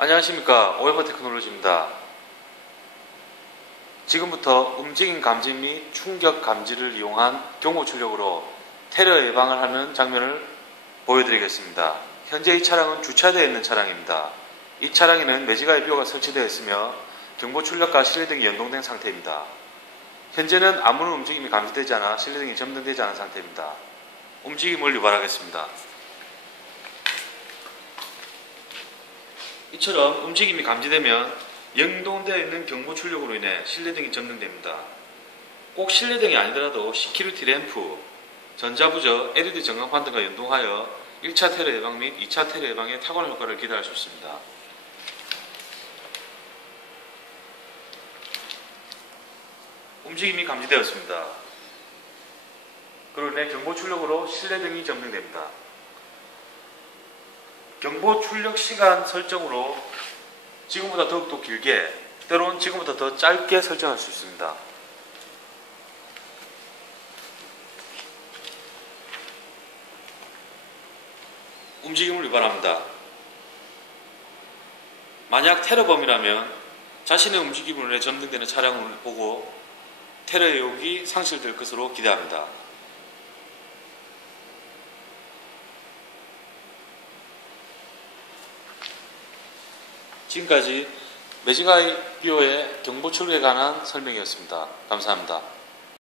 안녕하십니까 오에버 테크놀로지입니다. 지금부터 움직임 감지 및 충격 감지를 이용한 경고 출력으로 테러 예방을 하는 장면을 보여드리겠습니다. 현재 이 차량은 주차되어 있는 차량입니다. 이 차량에는 매지가의 뷰가 설치되어 있으며 경보 출력과 실내등이 연동된 상태입니다. 현재는 아무런 움직임이 감지되지 않아 실내등이 점등되지 않은 상태입니다. 움직임을 유발하겠습니다. 이처럼 움직임이 감지되면 연동되어 있는 경보 출력으로 인해 실내등이 점등됩니다. 꼭 실내등이 아니더라도 시큐리티 램프, 전자부저, LED 전광판 등과 연동하여 1차 테러 예방 및 2차 테러 예방에 탁월한 효과를 기대할 수 있습니다. 움직임이 감지되었습니다. 그로 인해 경보 출력으로 실내등이 점등됩니다. 경보 출력 시간 설정으로 지금보다 더욱더 길게 때로는 지금보다 더 짧게 설정할 수 있습니다. 움직임을 유발합니다. 만약 테러범이라면 자신의 움직임으로 인해 점등되는 차량을 보고 테러 의혹이 상실될 것으로 기대합니다. 지금까지 매직아이 비오의 경보 출력에 관한 설명이었습니다. 감사합니다.